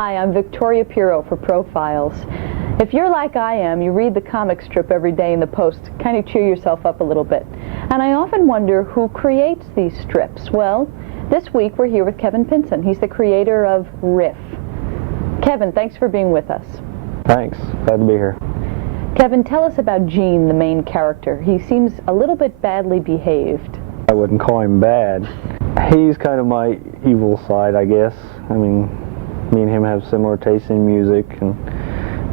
Hi, I'm Victoria Piro for Profiles. If you're like I am, you read the comic strip every day in the Post, kind of cheer yourself up a little bit. And I often wonder who creates these strips. Well, this week we're here with Kevin Pinson. He's the creator of Riff. Kevin, thanks for being with us. Thanks. Glad to be here. Kevin, tell us about Gene, the main character. He seems a little bit badly behaved. I wouldn't call him bad. He's kind of my evil side, I guess. I mean, me and him have similar tastes in music, and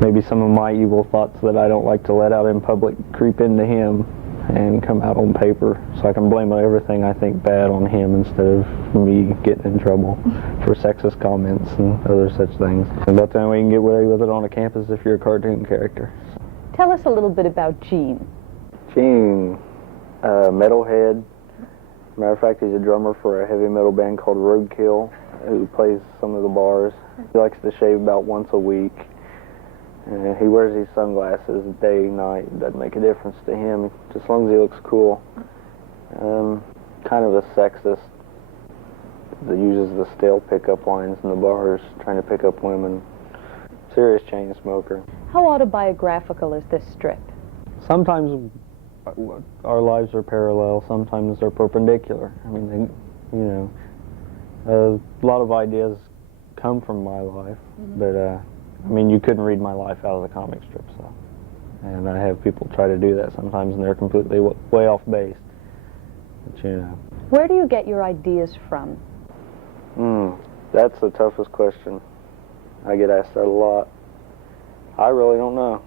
maybe some of my evil thoughts that I don't like to let out in public creep into him and come out on paper, so I can blame everything I think bad on him instead of me getting in trouble for sexist comments and other such things. About the only way you can get away with it on a campus if you're a cartoon character. Tell us a little bit about Gene. Gene, metalhead. Matter of fact, he's a drummer for a heavy metal band called Roadkill, who plays some of the bars. He likes to shave about once a week. He wears these sunglasses day, night. Doesn't make a difference to him, just as long as he looks cool. Kind of a sexist that uses the stale pickup lines in the bars, trying to pick up women. Serious chain smoker. How autobiographical is this strip? Sometimes our lives are parallel, sometimes they're perpendicular. I mean, a lot of ideas come from my life, but I mean, you couldn't read my life out of the comic strip, so. And I have people try to do that sometimes, and they're completely way off base. But, Where do you get your ideas from? That's the toughest question. I get asked that a lot. I really don't know.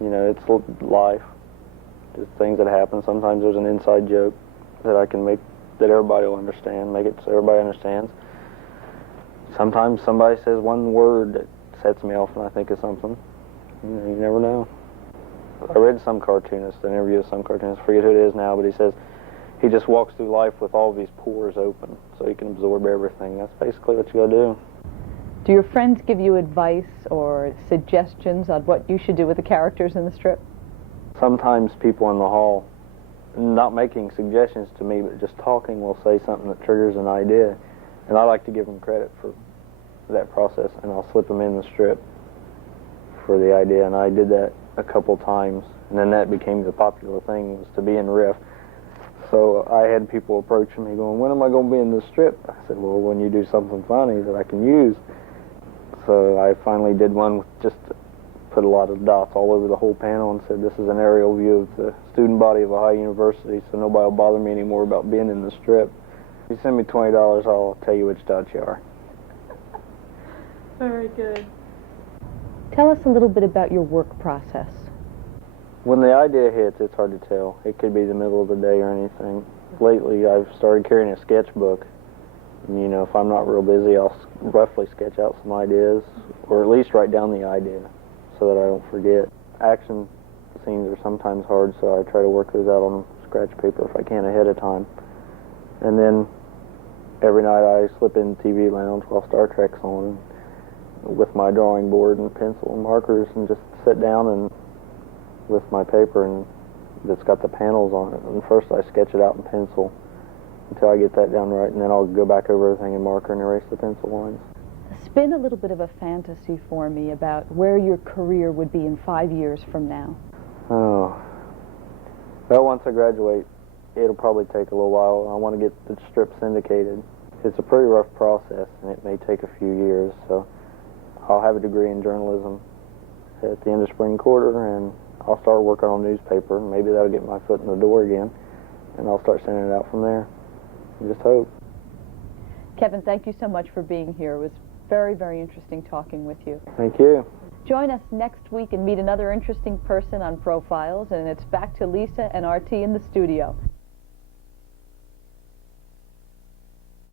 It's life. Just things that happen. Sometimes there's an inside joke that I can make that everybody will understand, make it so everybody understands. Sometimes somebody says one word that sets me off and I think of something. You never know. I read some cartoonist, an interview with some cartoonist, I forget who it is now, but he says he just walks through life with all of these pores open so he can absorb everything. That's basically what you gotta do. Do your friends give you advice or suggestions on what you should do with the characters in the strip? Sometimes people in the hall, not making suggestions to me, but just talking, will say something that triggers an idea. And I like to give them credit for that process, and I'll slip them in the strip for the idea. And I did that a couple times, and then that became the popular thing, was to be in Riff. So I had people approaching me going, when am I going to be in this strip? I said, well, when you do something funny that I can use. So I finally did one with just put a lot of dots all over the whole panel and said, this is an aerial view of the student body of a high university, so nobody will bother me anymore about being in the strip. If you send me $20, I'll tell you which dots you are. Very good. Tell us a little bit about your work process. When the idea hits, it's hard to tell. It could be the middle of the day or anything. Lately, I've started carrying a sketchbook. And, if I'm not real busy, I'll roughly sketch out some ideas, or at least write down the idea so that I don't forget. Action scenes are sometimes hard, so I try to work those out on scratch paper if I can ahead of time. And then every night I slip in the TV lounge while Star Trek's on with my drawing board and pencil and markers and just sit down and with my paper and that's got the panels on it. And first I sketch it out in pencil until I get that down right, and then I'll go back over everything in marker and erase the pencil lines. Spin a little bit of a fantasy for me about where your career would be in 5 years from now. Oh. Well, once I graduate, it'll probably take a little while. I want to get the strip syndicated. It's a pretty rough process, and it may take a few years, so I'll have a degree in journalism at the end of spring quarter, and I'll start working on a newspaper. Maybe that'll get my foot in the door again, and I'll start sending it out from there. I just hope. Kevin, thank you so much for being here. It was very, very interesting talking with you. Thank you. Join us next week and meet another interesting person on Profiles, and it's back to Lisa and RT in the studio.